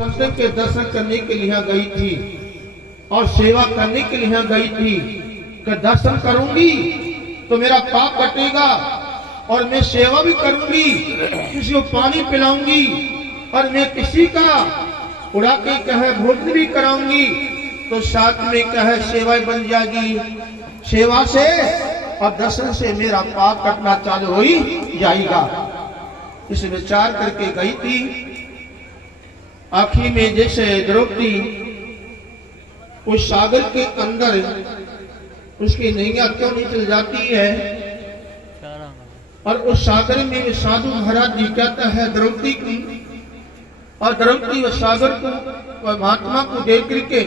संत के दर्शन करने के लिए गई थी और सेवा करने के लिए गई थी कि दर्शन करूंगी तो मेरा पाप कटेगा और मैं सेवा भी करूंगी, किसी को पानी पिलाऊंगी और मैं किसी का उड़ा के कहे भोजन भी कराऊंगी तो साथ में कहे सेवा बन जाएगी। सेवा से और दर्शन से मेरा पाप कटना चालू हो ही जाएगा। इस विचार करके गई थी। आखिर में जैसे द्रौपदी उस सागर के अंदर उसकी नैया क्यों नहीं चल जाती है और उस सागर में साधु महाराज जी कहता है द्रौपदी की, और द्रौपदी उस सागर को और महात्मा को देख करके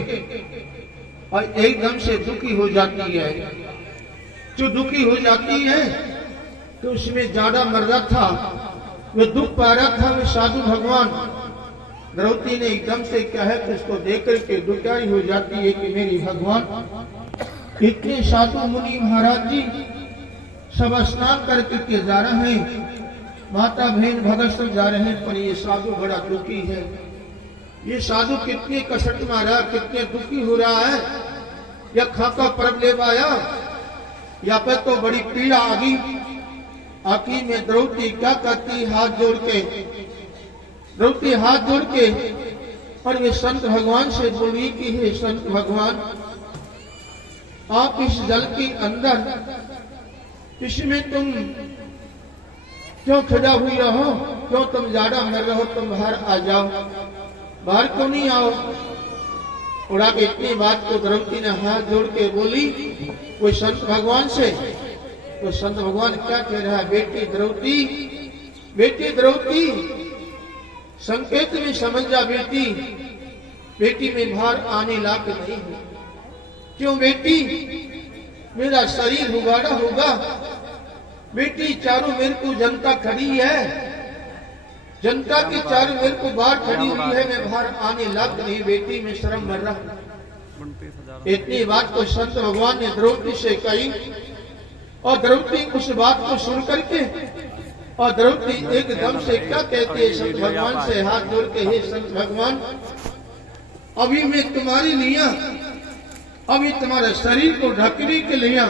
और एकदम से दुखी हो जाती है। जो दुखी हो जाती है तो उसमें ज्यादा मर रहा था, वो दुख पा रहा था, वो साधु भगवान। द्रौपदी ने एकदम से कहा कि उसको देख करके दुखियारी हो जाती है कि मेरी भगवान, इतने साधु मुनि महाराज जी सब स्नान करके जा रहे हैं, माता बहन भगत सब जा रहे हैं, पर ये साधु बड़ा दुखी है। ये साधु कितने कसट मारा, कितने दुखी हो रहा है। या खाका परब ले पाया या पर तो बड़ी पीड़ा आ गई। आखिर में द्रौपदी क्या करती, हाथ जोड़ के, द्रौपदी हाथ जोड़ के और वे संत भगवान से बोली कि हे संत भगवान, आप इस जल के अंदर इसमें तुम क्यों खड़ा हुई रहो, क्यों तुम ज्यादा मर रहो, तुम बाहर आ जाओ, बाहर क्यों नहीं आओ। उड़ा के इतनी बात को द्रौपदी ने हाथ जोड़ के बोली कोई संत भगवान से। तो संत भगवान क्या कह रहा है, बेटी द्रौपदी, बेटी द्रौपदी, संकेत में समझ जा बेटी, बेटी में बाहर आने लायक नहीं है। क्यों बेटी, मेरा शरीर उगाड़ा होगा बेटी, चारों मेरे को जनता खड़ी है, जनता के चारों मेरे को बाहर खड़ी हुई है, मैं बाहर आने लायक नहीं बेटी, मैं शर्म मर रहा। इतनी बात को संत भगवान ने द्रौपदी से कही और द्रौपदी उस बात को सुन करके और द्रौपदी एकदम से क्या कहती है संत भगवान से हाथ जोड़ के, हे संत भगवान, अभी मैं तुम्हारी लिया, अभी तुम्हारे शरीर को ढकने के लिए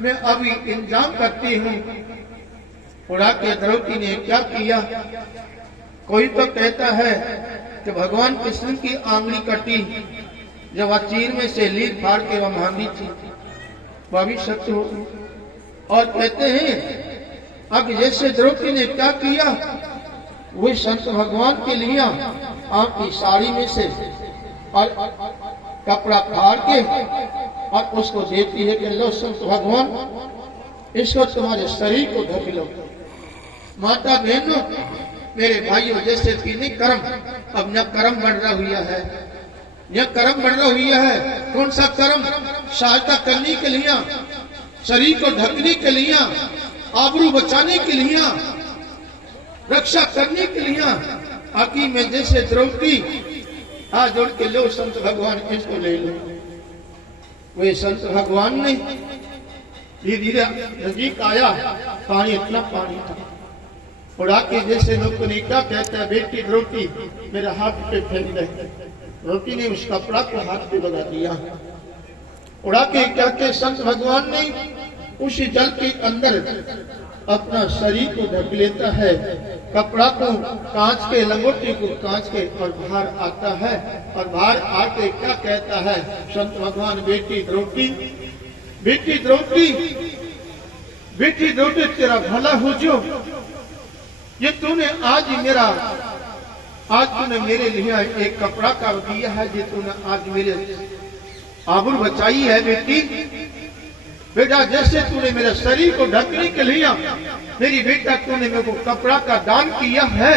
मैं अभी इंतजाम करती हूँ। उड़ा के द्रौपदी ने क्या किया, कोई तो कहता है कि भगवान कृष्ण की आंगली कटी जब वह चीर में से लीड फाड़ के वह मांगी थी, वह भी सत्य हो। और कहते हैं अब जैसे द्रौपदी ने क्या किया, वो संत भगवान के लिए आपकी साड़ी में से और कपड़ा फाड़ के और उसको देती है कि लो संत भगवान, इसको तुम्हारे शरीर को ढक लो। माता बहनों, मेरे भाइयों, जैसे तीन कर्म, अब न कर्म बढ़ रहा हुआ है, यह कर्म बढ़ रहा हुआ है। कौन सा कर्म, सहायता करने के लिए, शरीर को ढकने के लिए, आबरू बचाने के लिए, रक्षा करने के लिए। आखिर में जैसे द्रौपदी हाथ जोड़ के लो संत भगवान, इसको ले लो। वे संत भगवान ने धीरे धीरे नजीक आया, पानी इतना पानी था, उड़ा के जैसे लोग को क्या कहता है, बेटी द्रौपदी मेरा हाथ पे फेंक दे। द्रौपदी ने उस कपड़ा को हाथ पे लगा दिया। उड़ा के कहते संत भगवान ने उस जल के अंदर अपना शरीर को ढक लेता है, कपड़ा को कांच के, लंगोटी को कांच के, और बाहर आता है। और बाहर आके क्या कहता है संत भगवान, बेटी द्रौपदी, बेटी द्रौपदी, बेटी द्रौपदी, तेरा भला हो जो, ये तूने आज तूने मेरे लिए एक कपड़ा कर दिया है, जो तूने आज मेरे आबरू बचाई है। बेटी, बेटा, जैसे तूने मेरे शरीर को ढकने के लिए मेरी बेटा तूने मेरे को कपड़ा का दान किया है,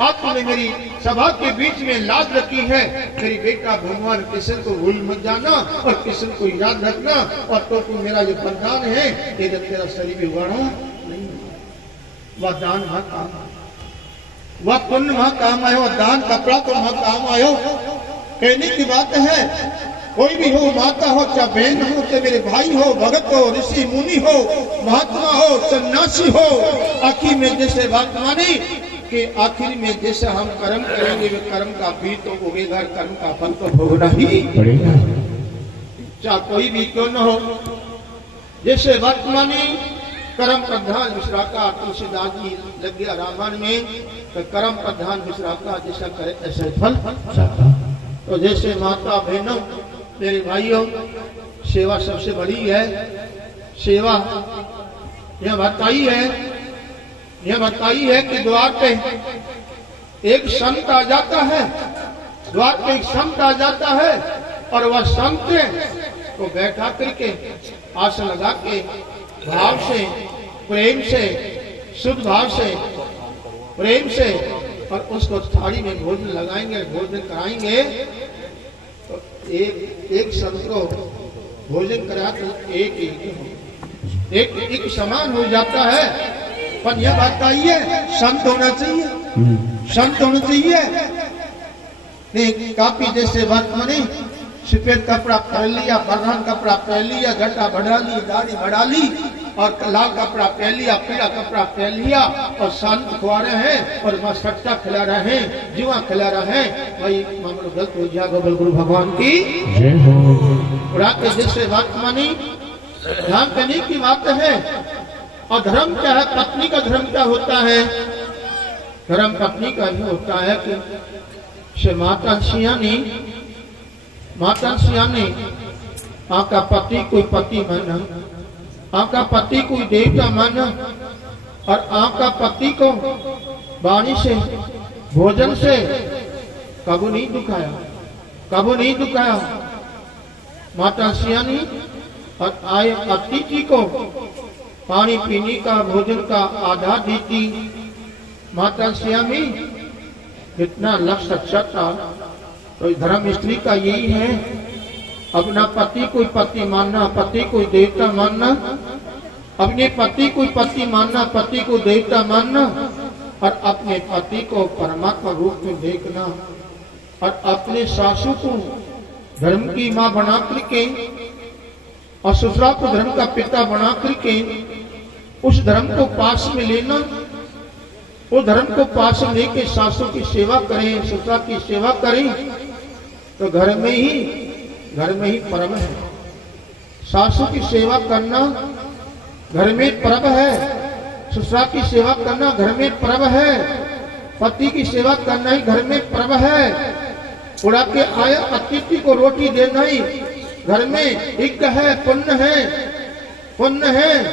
आज तूने मेरी सभा के बीच में लाज रखी है। मेरी बेटा भगवान कृष्ण को भूल मत जाना और कृष्ण को याद रखना, और तो मेरा जो वरदान है, तेरा शरीर उगाड़ा नहीं, वह दान वहां काम, वह पुण्य वहां काम आयो, दान कपड़ा तो वहां काम आयो। कहने की बात है, कोई भी हो, माता हो, चाहे बहन हो, चाहे मेरे भाई हो, भगत हो, ऋषि मुनि हो, महात्मा हो, सन्यासी हो, आखिर में जैसे बात मानी कि आखिर में जैसे हम कर्म करेंगे वे कर्म का बीज तो उगेगा, कर्म का फल तो भोगना ही पड़ेगा, चाहे कोई भी क्यों न हो। जैसे वर्तमानी कर्म प्रधान विश्राका तुलसीदास जी लग गया रामायण में, तो कर्म प्रधान विश्राका जैसा करे ऐसे फल चाहता। तो जैसे माता बहनों मेरे भाइयों, सेवा सबसे बड़ी है। सेवा यह बताई है कि द्वार पे एक संत आ जाता है, द्वार पे एक संत आ जाता है और वह संत को बैठा करके आसन लगा के भाव से, प्रेम से, शुद्ध भाव से, प्रेम से और उसको थाली में भोजन लगाएंगे, भोजन कराएंगे। तो एक संत को भोजन करा तो एक समान हो जाता है। पर यह बात आइए, संत होना चाहिए, संत होना चाहिए। काफी जैसे बात मानी, सफेद कपड़ा पहन लिया, बरहन कपड़ा पहन लिया, गड्ढा बढ़ा ली, दाढ़ी बढ़ा ली और लाल कपड़ा पहन लिया, पीला कपड़ा पहन लिया और संत खुआ रहे हैं और वह सट्टा खिला रहे हैं, जुआ खिला रहे हैं। भाई मामलो गलत हो जाएगा। गुरु भगवान की जय हो। रात जैसे बात मानी, ध्यान करने की बात है। और धर्म क्या है, पत्नी का धर्म क्या होता है? धर्म पत्नी का ही होता है कि माता सियानी आपका पति कोई पति माना, आपका पति कोई देवता माना और आपका पति को वाणी से, भोजन से कबू नहीं दुखाया। माता सियानी और आए अतिथि को पानी पीने का, भोजन का आधार देती। माता श्यामी कितना लक्ष्य अच्छा था। तो धर्म स्त्री का यही है, अपना पति कोई पति मानना, पति कोई देवता मानना, अपने पति कोई पति मानना, पति को देवता मानना और अपने पति को परमात्मा रूप में देखना और अपने सासू को धर्म की माँ बना करके और ससुराल को धर्म का पिता बना करके उस धर्म को पास में लेना, वो धर्म को पास में लेके सासू की सेवा करें, ससुराल की सेवा करें। तो घर में ही पर्व है। सासू की सेवा करना घर में पर्व है, ससुराल की सेवा करना घर में पर्व है, पति की सेवा करना ही घर में पर्व है। उड़ा के आया अतिथि को रोटी देना ही घर में एक है, पुण्य है।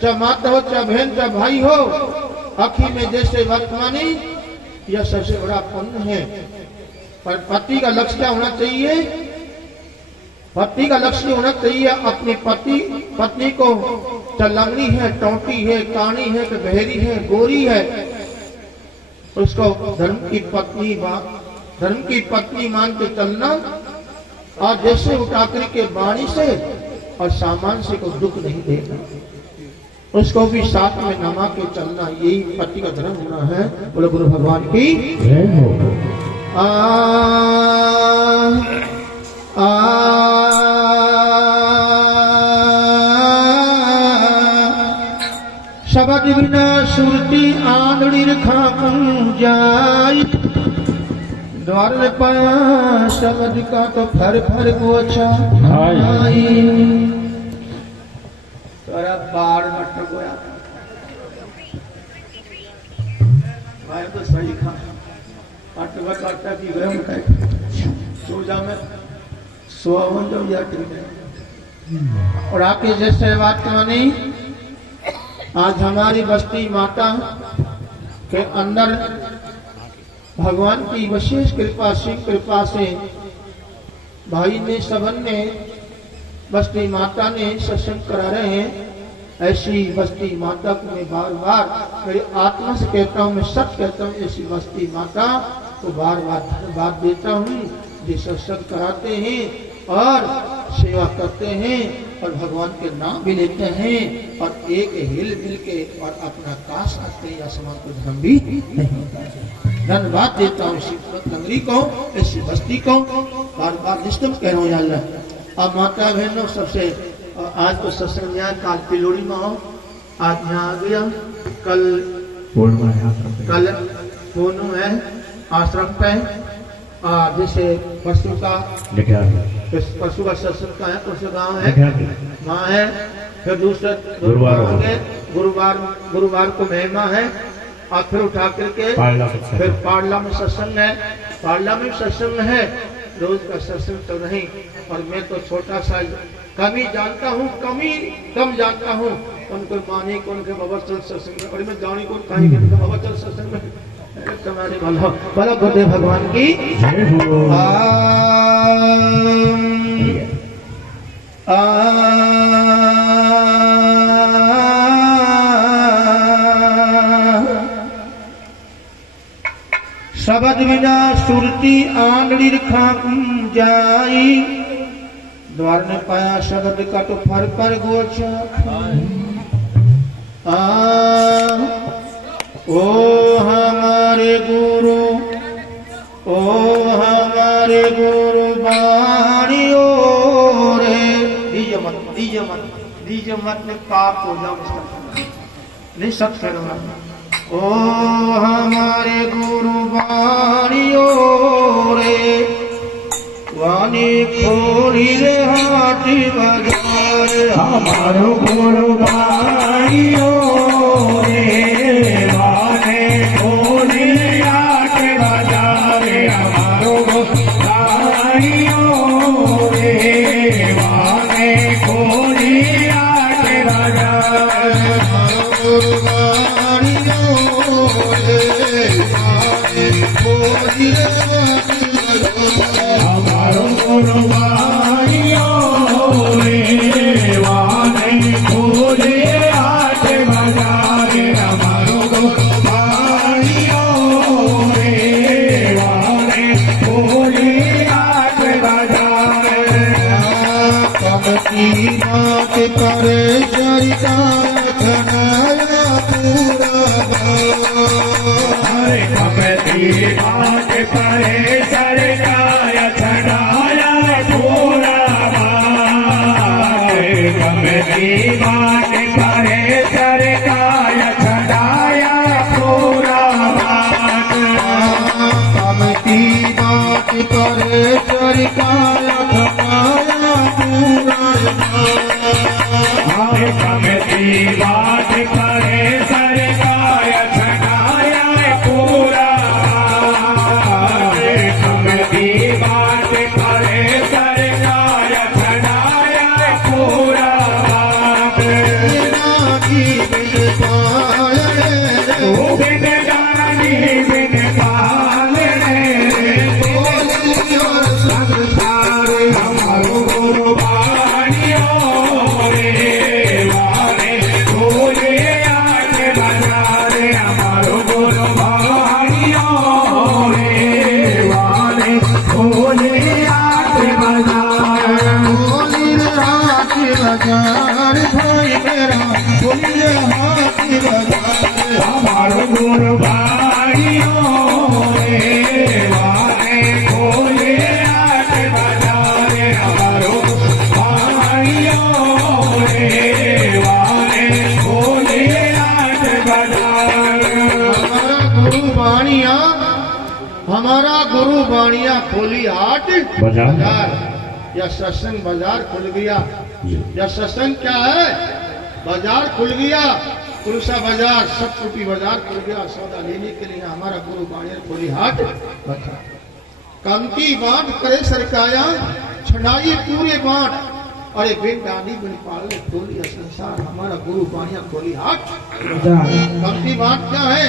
चाहे माता हो, चाहे बहन, चाहे भाई हो, आखिर में जैसे वर्तमानी यह सबसे बड़ा पुण्य है। पर पति का लक्ष्य क्या होना चाहिए? पति का लक्ष्य होना चाहिए अपनी पत्नी को चलंगनी है, टोटी है, कानी है, कि बहरी है, गोरी है, उसको धर्म की पत्नी मान के चलना और जैसे उठाकर के वाणी से और सामान से को दुख नहीं देना, उसको भी साथ में नमा के चलना, यही पति का धर्म होना है। बोलो गुरु भगवान की जय हो। शब्द बिना सुरती आंधड़ी खाकू जाई, द्वार में पाया शब्द का तो फर गोछा आई। तोरा बाढ़ मट गया भाई तो सही खा आटा की गरम कर सो जा में सोवन जो या और आपके जैसे बात मानी। आज हमारी बस्ती माता के अंदर भगवान की विशेष कृपा से भाई ने सबन ने बस्ती माता ने सत्संग करा रहे हैं। ऐसी बस्ती माता को मैं बार बार मेरी आत्मा से कहता हूँ, मैं सच कहता हूँ, ऐसी बस्ती माता को बार बार धन्यवाद देता हूँ जो सत्संग कराते हैं और सेवा करते हैं और भगवान के नाम भी लेते हैं और एक हिल मिल के और अपना काश करते हैं। या समान को धर्म भी नहीं होता है। धन्यवाद देता हूँ इसी नगरी को, इसी बस्ती को, बार बार निश्चित कह रहा हूँ अल्लाह। अब माता बहनों सबसे आज तो सत्संग यहाँ काल पिलोड़ी में हो, आज यहाँ आ गया, कल दोनों है आश्रम पे। जैसे पशु का पशु का सत्संग का है, पशु गाँव है, वहाँ है। फिर दूसरे गुरुवार को महिमा है, और फिर उठा करके फिर पाडला में सत्संग है। पाडला में सत्संग है, रोज का सत्संग तो नहीं। और मैं तो छोटा सा कम ही जानता हूँ, कम जानता हूँ। उनको माने को उनके बाबा चल सत्संग में, और मैं जानी को कहीं के उनके बाबा चल सत्संग में। तुम्हारे भला गुरुदेव भगवान की शब्द बिना सुरती आंगड़ी खाकूं जाई, द्वार ने पाया शब्द का तो फर पर गोचा। ओ हमारे गुरु, ओ हमारे गुरु बाणी ओ रे। दीजिए मत में पाप हो जाओ, नहीं सत करो। ओ हमारे गुरु बाणी ओ रे, वाणी खोली रे हाटी बाजार। हमारो गुरु बाणी ओ रे, वाणी खोली रे हाटी बाजार। हमारो गुरु बाणी ओ रे, वाणी खोली रे हाटी बाजार। हमारो बाणी हमारो गुरु बाणियो रे, वाणी खोले हाट बाजार। हमारो गुरु बाणियो रे, वाणी खोले हाट बाजार। कमती बात करे चरिता खनाया पूरा भार। कमती बात करे सरकाया छड़ाया पूरा भार। कमती बात करे सरकाया छड़ाया पूरा भार। कमती बात करे सरकाया छड़ाया पूरा भार। कमती बात करे सरकाया छड़ाया पूरा भार। कमती बात करे सरकाया छड़ाया पूरा भार। ओ बिन गानी बिन पालने संसार। हमारो गुरु बाणियो रे, वाणी खोले हाट बाजार। हमारो गुरु बाणियो रे, वाणी खोले हाट बाजार। खोले हाट बाजार भाई मेरा, खोले हाट बाजार। हमारो गुरु बाणियो रे, वाणी खोले हाट बाजार। हमारो बाणियो रे, वाणी खोले हाट बाजार। हमारा गुरु बाणिया खोली हाट बाजार। या सत्संग बाजार खुल गया। या सत्संग क्या है? बाजार खुल गया। कुलसा बाजार, सतरूपी बाजार खुल गया सौदा लेने के लिए। हमारा गुरु बाणिया खोली हाट बाजार। कमती बांट करे सरकाया छड़ाई पूरे बांट। और बिन डाली बिन पाले खोली संसार। हमारा गुरु बाणिया खोली हाट। कमती बांट क्या है?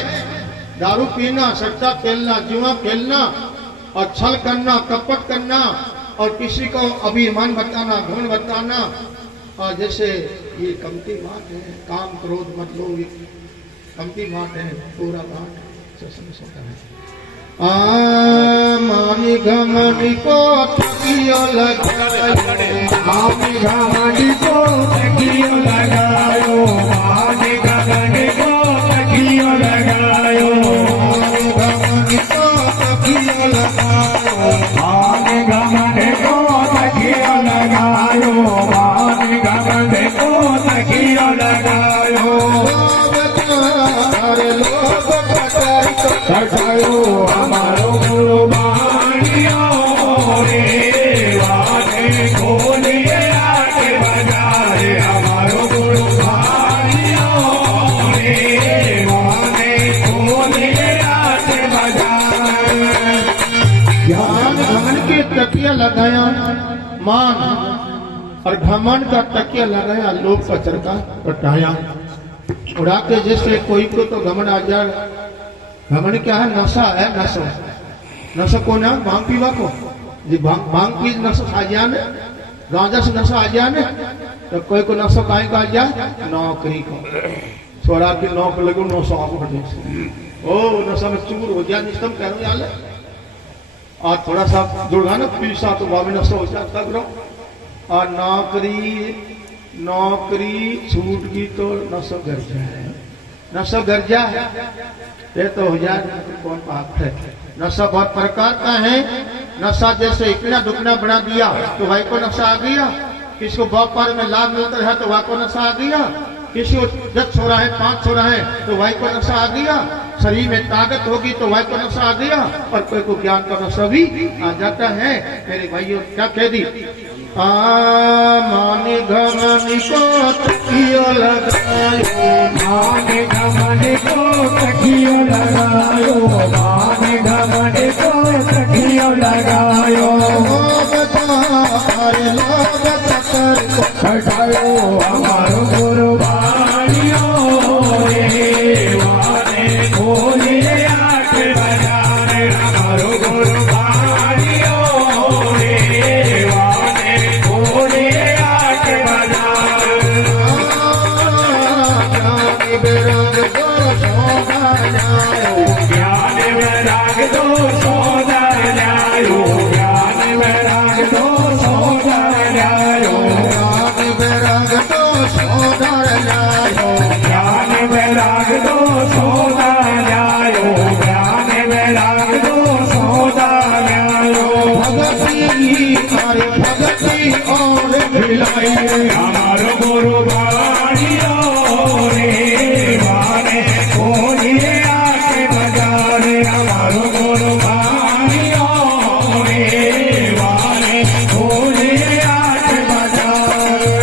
दारू पीना, सट्टा खेलना, जुआ खेलना, और छल करना, कपट करना, और किसी को अभिमान बताना, घमंड बताना। और जैसे ये कमती बात है। काम क्रोध मत लो, ये कमती बात है। पूरा बात सत्संग है। मानी घमंडी को तकियो लगायो। मानी घमंडी को तकियो लगायो। मानी घमंडी को तकियो लगायो। मानी घमंडी को तकियो लगायो। मानी घमंडी को तकियो लगायो। मानी घमंडी को तकियो लगायो। लोग ज्ञान घमंड के तकिया लगाया मान और घमंड का तकिया लगाया लोभ का चरखा कटाया। उड़ा के जैसे कोई को तो घमंड आ जाए। घमंड क्या है? नशा है। नशा को ना भांग पीवा को जी भांग पी नशा आ जाए, गांजा से नशा आ जाए तो कोई को नशा काहे का आ जाए? नौकरी को छोड़ा के नौक लगो 900 ओ नशा में चूर हो जाए निष्ठम कह रहे यार। और थोड़ा सा जुड़ा ना पीसा तो वहां में नशा हो जाता करो। और नौकरी छूट गई तो नशा गर जाए। नशा गर जाए ये तो हो जाए कौन पाप है। नशा बहुत प्रकार का है। नशा जैसे इतना दुगना बना दिया तो भाई को नशा आ गया। किसको व्यापार में लाभ मिलता है तो वह को नशा आ गया। किसी को 10 छोरा है 5 छोरा है तो भाई को नशा आ गया। शरीर में ताकत होगी तो भाई को नशा आ गया। और कोई को ज्ञान का नशा भी आ जाता है। मेरे भाइयों क्या कह दी? माने घमंड को तकियो लगायो, माने घमंड को तकियो लगायो, माने घमंड को तकियो लगायो। लोग पकड़ को हटायो हमारो गुरुबानियो रे। वाने खोले आठ बजारे हमारो गुरुबानियो रे। वाने खोले आठ बजारे। ज्ञान वैराग दो सौदा जायो, ज्ञान वैराग दो सौदा जायो, ज्ञान वैराग दो सौदा जायो, ज्ञान वैराग दो सौदा जायो, ज्ञान वैराग दो सौदा जायो, ज्ञान वैराग दो सौदा जायो। भगती अरे भगती और भिलाई हमारो गुरुबानियो रे। वाने खोलिए आके बजारे हमारो गुरुबानियो रे। वाने खोलिए आके बजारे।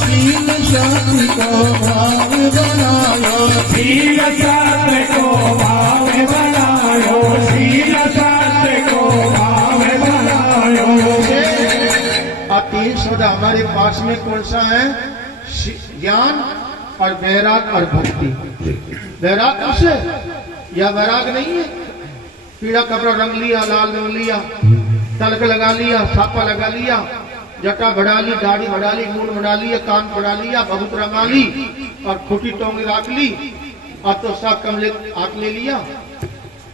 शील शास्त्र को भाव बनायो, शील शास्त्र को भाव बनायो, शील शास्त्र को भाव बनायो। तीन शब्द हमारे पास में कौन सा है? ज्ञान और वैराग और भक्ति। वैराग कैसे? या वैराग नहीं है? पीला कपड़ा रंग लिया, लाल रंग लिया, तलक लगा लिया, छापा लगा लिया, जटा बढ़ा ली, दाढ़ी बढ़ा ली, मूल बढ़ा लिया, कान बढ़ा लिया, बहुत रंगा ली और खूटी टोंग रख ली और तो सब कमले हाथ ले लिया।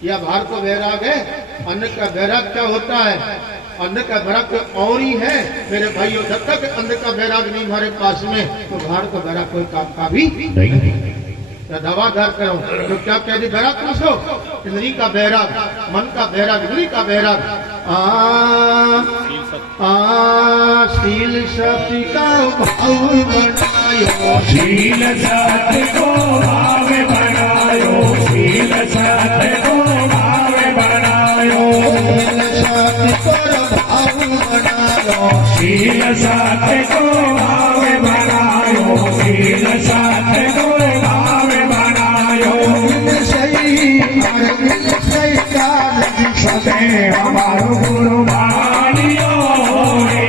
या भार को वैराग है। अन्न का वैराग क्या होता है? अन्न का वैराग और ही है मेरे भाइयों। जब तक अन्न का वैराग नहीं हमारे पास में तो भार का वैराग कोई काम का भी नहीं। या दवादार करो तो क्या कह दी? वैराग पूछो। इंद्री का वैराग, मन का वैराग, इंद्री का वैराग। शील शक्ति का भाव बनायो, शील शक्ति को भाव बनायो, शील शक्ति को भाव बनायो, शील शक्ति को भाव बनायो, शील शक्ति को भाव बनायो, शील शक्ति को भाव बनायो। सही सदे हमारो गुरुबानियो रे।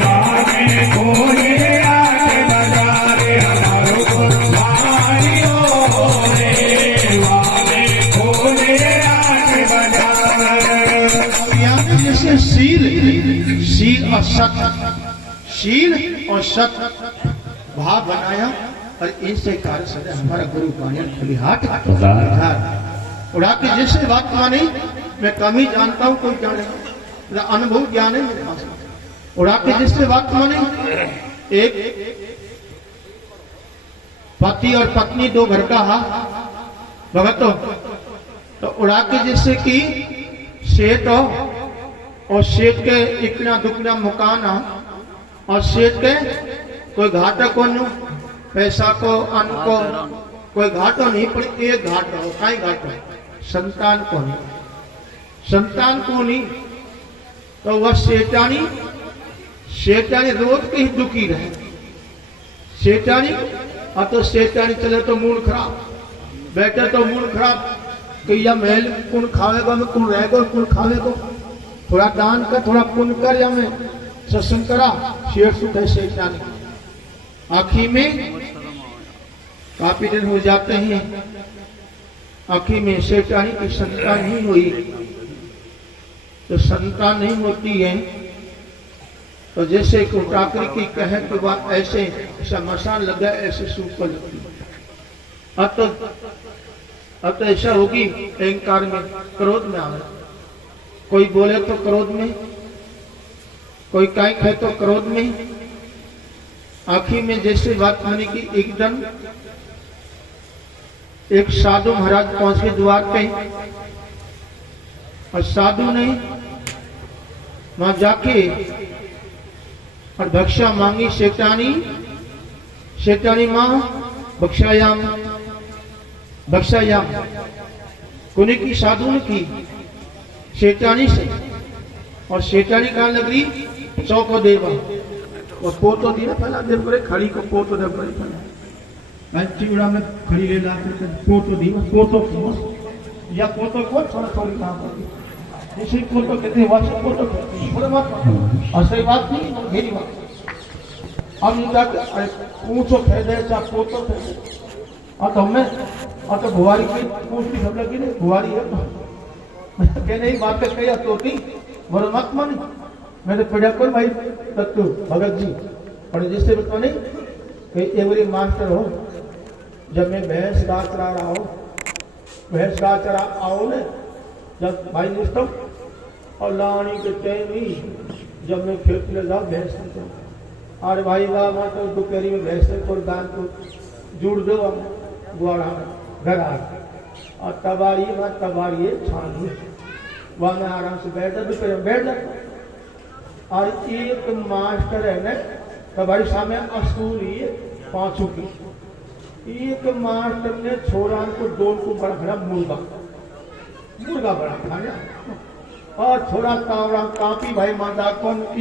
वाने खोले आके बजारे हमारो गुरुबानियो रे। वाने खोले आके बजारे। जैसे शील और सत, शील और सत भाव बनाया और इनसे कार्य सदा हमारा गुरु बानी खुली हाथ उड़ा के जैसे बात मानी। मैं कम ही जानता हूँ, कोई जाने अनुभव ज्ञान है मेरे पास। उड़ा के जिससे बात मानी। एक पति और पत्नी दो घर का भगतो तो उड़ा के जिससे कि सेठ और सेठ के इतना दुकना मकान और सेठ के कोई घाटा को नहीं, पैसा को अन्न को कोई घाटा नहीं, पर एक घाटा हो। कई घाटा? संतान को नहीं, संतान को नहीं। तो वह सेठानी रोज के ही दुखी रहे। सेठानी और तो सेठानी चले तो मूड खराब, बैठे तो मूड खराब कि यह महल कौन खावेगा, मैं कौन रहेगा, कौन खावेगा। थोड़ा दान कर, थोड़ा पुण्य कर, या मैं सत्संग करा, शेर सुधे शैतान आखी में काफी दिन हो जाते हैं, आखी में शैतानी की संतान नहीं हुई। तो संतान नहीं होती है तो जैसे कोटाकरी की कहे के बाद ऐसे मसान लगा, ऐसे सूख लगती है। अब तो ऐसा होगी अहंकार में, क्रोध में आवे, कोई बोले तो क्रोध में, कोई काई खाए तो क्रोध में, आखिर में जैसे बात होने की एकदम। एक साधु महाराज पहुंच के द्वार पे, और साधु ने वहां जाके और भक्षा मांगी। शैतानी मां भक्षायाम कोने की साधु ने की शैतानी से, और शैतानी कहा लग रही चौको देवा, और पोतो दिया पहला देव करे, खड़ी को पोतो देव करे पहला चिवड़ा में खड़ी ले ला के पोतो दी, पोतो की या पोतो को थोड़ा थोड़ी काम करती, जैसे पोतो कहते हैं वासे पोतो करती है, बात और सही बात नहीं, मेरी बात। अब इनका पूछो फेदे चाहे पोतो फेदे, और तो हमें और तो बुआरी की पूछ भी सब लगी नहीं, बुआरी है कहने ही बात कर कही तोती बोलो मत मानी। मैंने पढ़ा कोई भाई तत्व भगत जी और जिससे बता नहीं कि एवरी मास्टर हो, जब मैं भैंस गा चरा रहा हूँ, भैंस गा चरा आओ ने, जब भाई निष्ठम और लानी के टाइम ही जब मैं खेत में जाऊँ भैंस नहीं, अरे भाई वाह मैं तो दोपहरी में भैंस को दान को जुड़ दो गुआड़ा घर आ, और तबारी में तबारी छान वहां में आराम से बैठ जा, दोपहर में बैठ जाता। और एक मास्टर है ना तबारी सामने अस्कूल ही 5 की, एक मास्टर ने छोरा को डोल को बड़ा खड़ा मुर्गा बड़ा खाया, और थोड़ा तावड़ा कापी भाई माता कौन की